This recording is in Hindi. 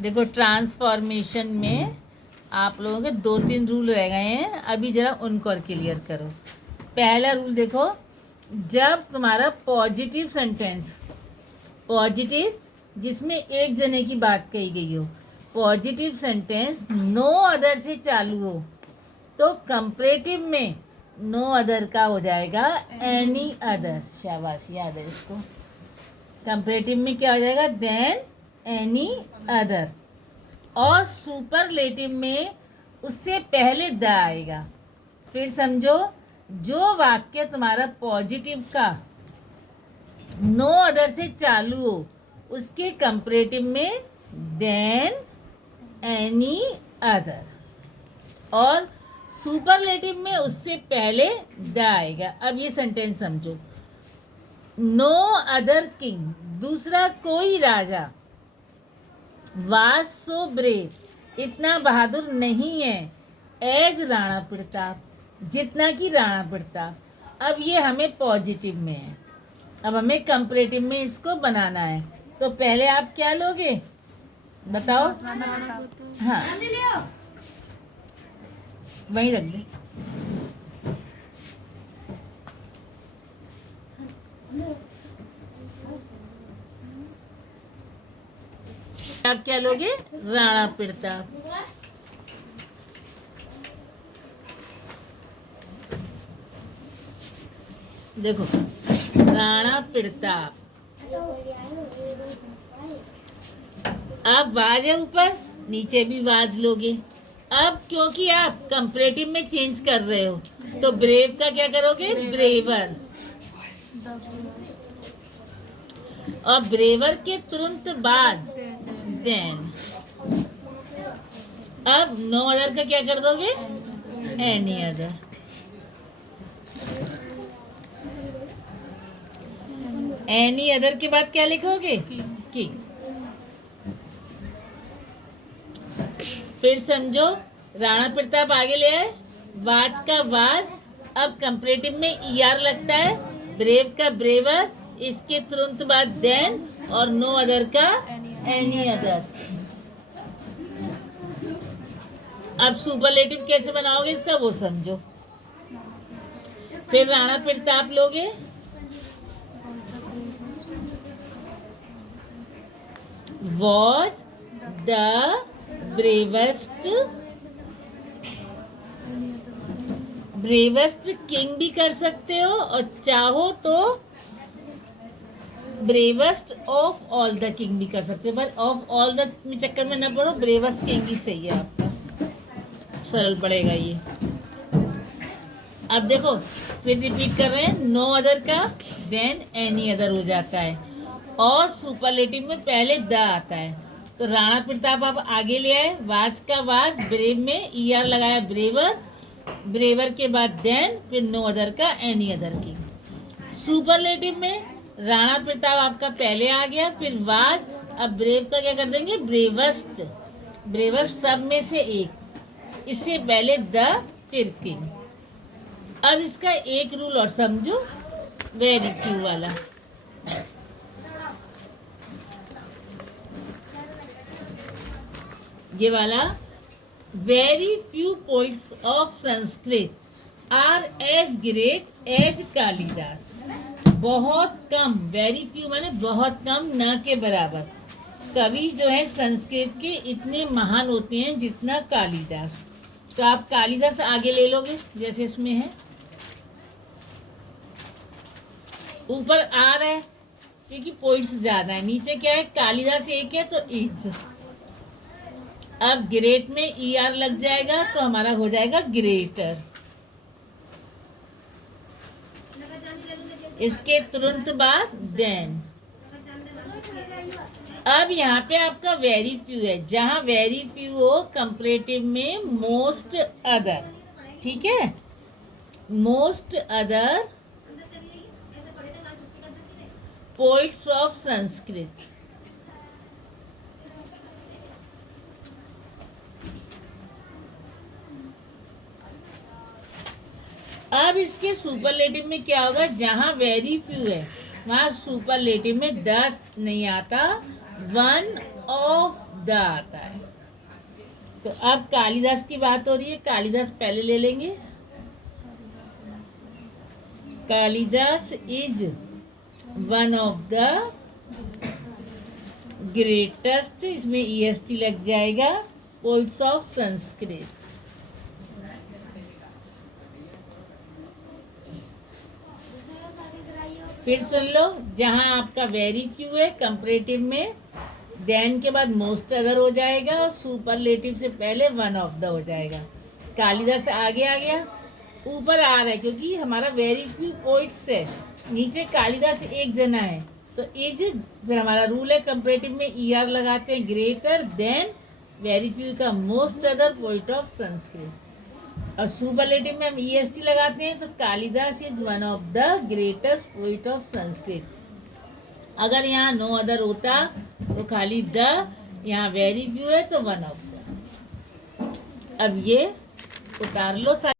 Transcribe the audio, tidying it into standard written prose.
देखो ट्रांसफॉर्मेशन में आप लोगों के 2-3 रूल रह गए हैं, अभी ज़रा उनको और क्लियर करो। पहला रूल देखो, जब तुम्हारा पॉजिटिव सेंटेंस, पॉजिटिव जिसमें एक जने की बात कही गई हो, पॉजिटिव सेंटेंस नो अदर से चालू हो तो कंपैरेटिव में नो अदर का हो जाएगा एनी अदर। शाबाश, याद है इसको। कंपैरेटिव में क्या हो जाएगा? Then any other. और सुपरलेटिव में उससे पहले द आएगा। फिर समझो, जो वाक्य तुम्हारा पॉजिटिव का नो अदर से चालू हो उसके कंपैरेटिव में देन एनी अदर, और सुपरलेटिव में उससे पहले द आएगा। अब ये सेंटेंस समझो, नो अदर किंग, दूसरा कोई राजा, वाज सो ब्रेव, इतना बहादुर नहीं है, एज राणा प्रताप, जितना कि राणा प्रताप। अब ये हमें पॉजिटिव में है, अब हमें कंपैरेटिव में इसको बनाना है। तो पहले आप क्या लोगे बताओ? हाँ, वहीं रख दे। आप क्या लोगे? राणा प्रताप। देखो, राणा प्रताप। अब वाज है ऊपर, नीचे भी वाज लोगे। अब क्योंकि आप कंपैरेटिव में चेंज कर रहे हो तो ब्रेव का क्या करोगे? ब्रेवर। और ब्रेवर के तुरंत बाद देन। अब नो अदर का क्या कर दोगे? Any other. एनी अदर के बाद क्या लिखोगे? किंग। फिर समझो, राणा प्रताप आगे ले आए, वाज का वाज, अब कंपैरेटिव में ईआर लगता है, ब्रेव का ब्रेवर, इसके तुरंत बाद देन, और नो अदर का एनी अदर। अब सुपरलेटिव कैसे बनाओगे इसका वो समझो। फिर राणा प्रताप लोगे, was the ब्रेवेस्ट किंग भी कर सकते हो, और चाहो तो bravest of all the king भी कर सकते हो, पर ऑफ ऑल द में चक्कर में न पड़ो, ब्रेवेस्ट किंग ही सही है आपका, सरल पड़ेगा ये। अब देखो, फिर रिपीट कर रहे हैं, नो अदर का देन एनी अदर हो जाता है, और सुपरलेटिव में पहले द आता है। तो राणा प्रताप आप आगे ले आए, वाज का वाज, ब्रेव में ईआर लगाया, ब्रेवर, ब्रेवर के बाद देन, फिर नो अदर का एनी अदर की। सुपरलेटिव में राणा प्रताप आपका पहले आ गया, फिर वाज, अब ब्रेव का क्या कर देंगे? ब्रेवस्ट। ब्रेवस्ट सब में से एक, इससे पहले द, फिर किंग। अब इसका एक रूल और समझो, वेरी फ्यू वाला। ये वाला, very few poets of Sanskrit are as great as Kalidas. बहुत कम, वेरी फ्यू माने बहुत कम, न के बराबर, कवि जो है संस्कृत के इतने महान होते हैं जितना कालिदास। तो आप कालिदास आगे ले लोगे, जैसे इसमें है, ऊपर आ रहा है क्योंकि पोइट्स ज्यादा है, नीचे क्या है? कालिदास एक है तो एज। अब ग्रेट में ईआर लग जाएगा तो हमारा हो जाएगा ग्रेटर। इसके तुरंत बाद देन। अब यहाँ पे आपका वेरी फ्यू है, जहां वेरी फ्यू हो कंपैरेटिव में मोस्ट अदर, ठीक है? Most other poets of Sanskrit. अब इसके सुपरलेटिव में क्या होगा? जहां वेरी फ्यू है वहां सुपरलेटिव में 10 नहीं आता, वन ऑफ द आता है। तो अब कालिदास की बात हो रही है, कालिदास पहले ले लेंगे। Kalidas is one of the greatest, इसमें EST लग जाएगा, पोइट्स ऑफ संस्कृत। फिर सुन लो, जहां आपका वेरी फ्यू है कंपैरेटिव में, देन के बाद मोस्ट अदर हो जाएगा और सुपरलेटिव से पहले वन ऑफ द हो जाएगा। कालिदास आगे आ गया, ऊपर आ रहा है क्योंकि हमारा वेरी फ्यू पोइट्स है, नीचे कालिदास एक जना है तो इज, फिर हमारा रूल है कंपैरेटिव में ER लगाते हैं, ग्रेटर देन वेरी फ्यू का most other poet of Sanskrit, और सुपरलेटिव में हम EST लगाते हैं तो Kalidas is one of the greatest poet of Sanskrit. अगर यहाँ नो अदर होता तो खाली द, यहाँ वेरी फ्यू है तो वन ऑफ द। अब ये उतार लो।